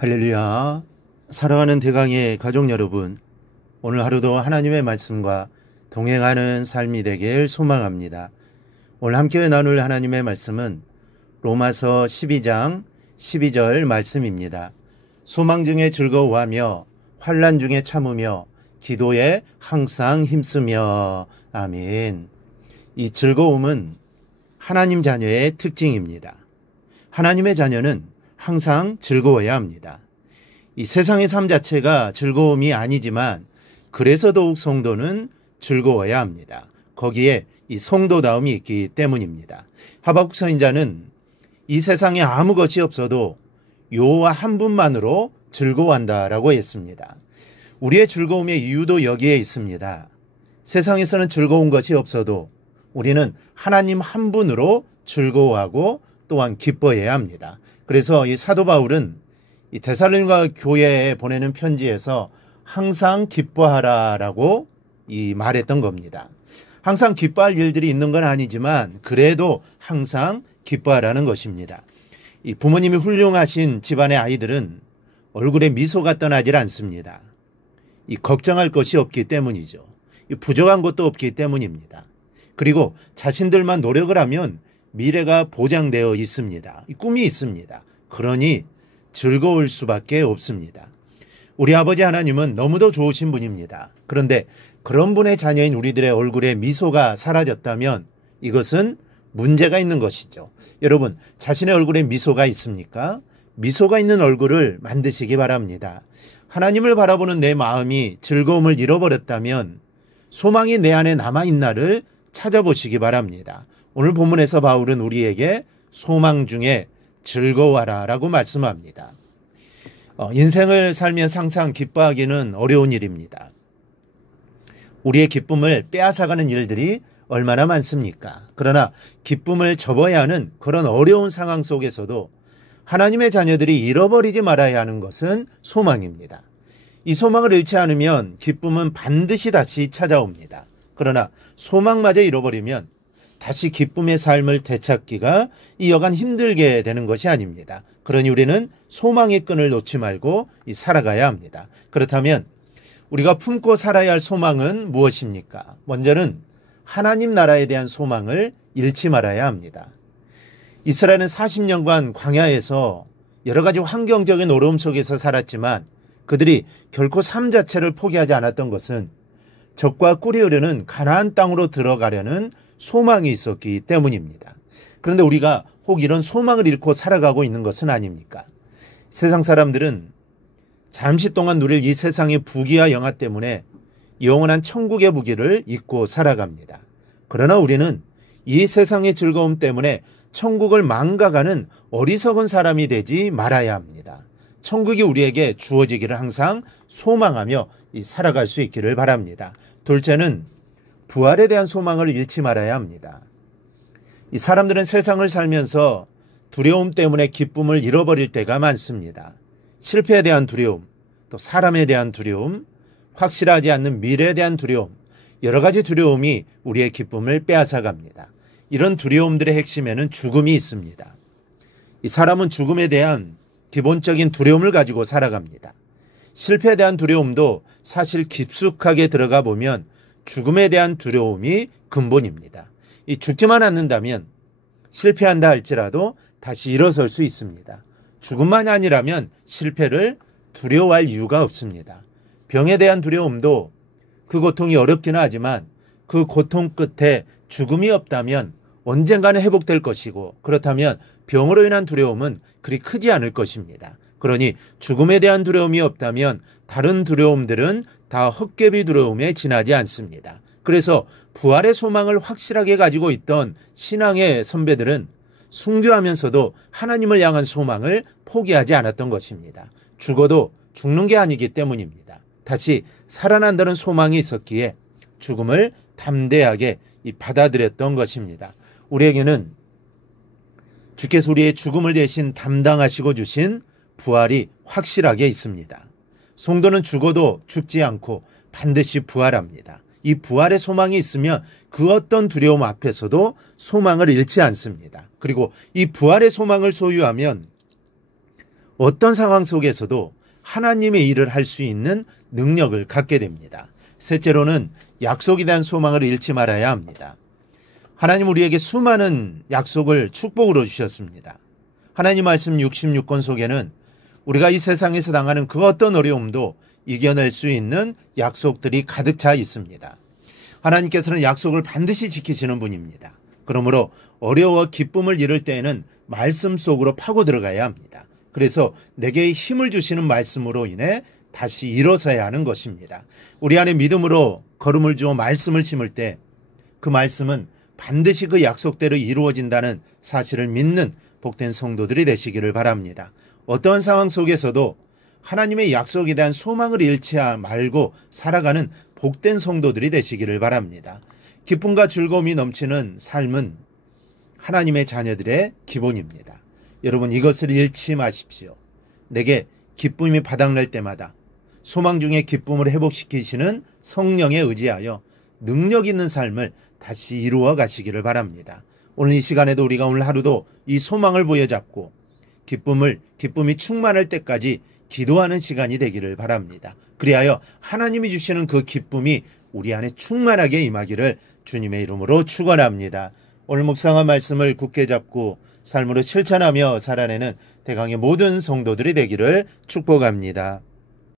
할렐루야. 사랑하는 대강의 가족 여러분, 오늘 하루도 하나님의 말씀과 동행하는 삶이 되길 소망합니다. 오늘 함께 나눌 하나님의 말씀은 로마서 12장 12절 말씀입니다. 소망 중에 즐거워하며 환난 중에 참으며 기도에 항상 힘쓰며. 아멘. 이 즐거움은 하나님 자녀의 특징입니다. 하나님의 자녀는 항상 즐거워야 합니다. 이 세상의 삶 자체가 즐거움이 아니지만 그래서 더욱 성도는 즐거워야 합니다. 거기에 이 성도다움이 있기 때문입니다. 하박국 선지자는 이 세상에 아무 것이 없어도 여호와 한 분만으로 즐거워한다라고 했습니다. 우리의 즐거움의 이유도 여기에 있습니다. 세상에서는 즐거운 것이 없어도 우리는 하나님 한 분으로 즐거워하고 또한 기뻐해야 합니다. 그래서 이 사도 바울은 이 데살로니가 교회에 보내는 편지에서 항상 기뻐하라라고 말했던 겁니다. 항상 기뻐할 일들이 있는 건 아니지만 그래도 항상 기뻐하라는 것입니다. 이 부모님이 훌륭하신 집안의 아이들은 얼굴에 미소가 떠나질 않습니다. 이 걱정할 것이 없기 때문이죠. 이 부족한 것도 없기 때문입니다. 그리고 자신들만 노력을 하면 미래가 보장되어 있습니다. 꿈이 있습니다. 그러니 즐거울 수밖에 없습니다. 우리 아버지 하나님은 너무도 좋으신 분입니다. 그런데 그런 분의 자녀인 우리들의 얼굴에 미소가 사라졌다면 이것은 문제가 있는 것이죠. 여러분, 자신의 얼굴에 미소가 있습니까? 미소가 있는 얼굴을 만드시기 바랍니다. 하나님을 바라보는 내 마음이 즐거움을 잃어버렸다면 소망이 내 안에 남아있나를 찾아보시기 바랍니다. 오늘 본문에서 바울은 우리에게 소망 중에 즐거워하라 라고 말씀합니다. 인생을 살면서 항상 기뻐하기는 어려운 일입니다. 우리의 기쁨을 빼앗아가는 일들이 얼마나 많습니까? 그러나 기쁨을 접어야 하는 그런 어려운 상황 속에서도 하나님의 자녀들이 잃어버리지 말아야 하는 것은 소망입니다. 이 소망을 잃지 않으면 기쁨은 반드시 다시 찾아옵니다. 그러나 소망마저 잃어버리면 다시 기쁨의 삶을 되찾기가 여간 힘들게 되는 것이 아닙니다. 그러니 우리는 소망의 끈을 놓지 말고 살아가야 합니다. 그렇다면 우리가 품고 살아야 할 소망은 무엇입니까? 먼저는 하나님 나라에 대한 소망을 잃지 말아야 합니다. 이스라엘은 40년간 광야에서 여러 가지 환경적인 어려움 속에서 살았지만 그들이 결코 삶 자체를 포기하지 않았던 것은 적과 꿀이 흐르는 가나안 땅으로 들어가려는 소망이 있었기 때문입니다. 그런데 우리가 혹 이런 소망을 잃고 살아가고 있는 것은 아닙니까? 세상 사람들은 잠시 동안 누릴 이 세상의 부귀와 영화 때문에 영원한 천국의 부귀를 잊고 살아갑니다. 그러나 우리는 이 세상의 즐거움 때문에 천국을 망각하는 어리석은 사람이 되지 말아야 합니다. 천국이 우리에게 주어지기를 항상 소망하며 살아갈 수 있기를 바랍니다. 둘째는 부활에 대한 소망을 잃지 말아야 합니다. 이 사람들은 세상을 살면서 두려움 때문에 기쁨을 잃어버릴 때가 많습니다. 실패에 대한 두려움, 또 사람에 대한 두려움, 확실하지 않는 미래에 대한 두려움, 여러 가지 두려움이 우리의 기쁨을 빼앗아갑니다. 이런 두려움들의 핵심에는 죽음이 있습니다. 이 사람은 죽음에 대한 기본적인 두려움을 가지고 살아갑니다. 실패에 대한 두려움도 사실 깊숙하게 들어가 보면 죽음에 대한 두려움이 근본입니다. 이 죽지만 않는다면 실패한다 할지라도 다시 일어설 수 있습니다. 죽음만 아니라면 실패를 두려워할 이유가 없습니다. 병에 대한 두려움도 그 고통이 어렵기는 하지만 그 고통 끝에 죽음이 없다면 언젠가는 회복될 것이고 그렇다면 병으로 인한 두려움은 그리 크지 않을 것입니다. 그러니 죽음에 대한 두려움이 없다면 다른 두려움들은 다 헛개비 두려움에 지나지 않습니다. 그래서 부활의 소망을 확실하게 가지고 있던 신앙의 선배들은 순교하면서도 하나님을 향한 소망을 포기하지 않았던 것입니다. 죽어도 죽는 게 아니기 때문입니다. 다시 살아난다는 소망이 있었기에 죽음을 담대하게 받아들였던 것입니다. 우리에게는 주께서 우리의 죽음을 대신 담당하시고 주신 부활이 확실하게 있습니다. 성도는 죽어도 죽지 않고 반드시 부활합니다. 이 부활의 소망이 있으면 그 어떤 두려움 앞에서도 소망을 잃지 않습니다. 그리고 이 부활의 소망을 소유하면 어떤 상황 속에서도 하나님의 일을 할 수 있는 능력을 갖게 됩니다. 셋째로는 약속에 대한 소망을 잃지 말아야 합니다. 하나님 우리에게 수많은 약속을 축복으로 주셨습니다. 하나님 말씀 66권 속에는 우리가 이 세상에서 당하는 그 어떤 어려움도 이겨낼 수 있는 약속들이 가득 차 있습니다. 하나님께서는 약속을 반드시 지키시는 분입니다. 그러므로 어려워 기쁨을 잃을 때에는 말씀 속으로 파고 들어가야 합니다. 그래서 내게 힘을 주시는 말씀으로 인해 다시 일어서야 하는 것입니다. 우리 안에 믿음으로 걸음을 주어 말씀을 심을 때 그 말씀은 반드시 그 약속대로 이루어진다는 사실을 믿는 복된 성도들이 되시기를 바랍니다. 어떠한 상황 속에서도 하나님의 약속에 대한 소망을 잃지 말고 살아가는 복된 성도들이 되시기를 바랍니다. 기쁨과 즐거움이 넘치는 삶은 하나님의 자녀들의 기본입니다. 여러분 이것을 잃지 마십시오. 내게 기쁨이 바닥날 때마다 소망 중에 기쁨을 회복시키시는 성령에 의지하여 능력 있는 삶을 다시 이루어 가시기를 바랍니다. 오늘 이 시간에도 우리가 오늘 하루도 이 소망을 부여잡고 기쁨이 충만할 때까지 기도하는 시간이 되기를 바랍니다. 그리하여 하나님이 주시는 그 기쁨이 우리 안에 충만하게 임하기를 주님의 이름으로 축원합니다. 오늘 묵상한 말씀을 굳게 잡고 삶으로 실천하며 살아내는 대강의 모든 성도들이 되기를 축복합니다.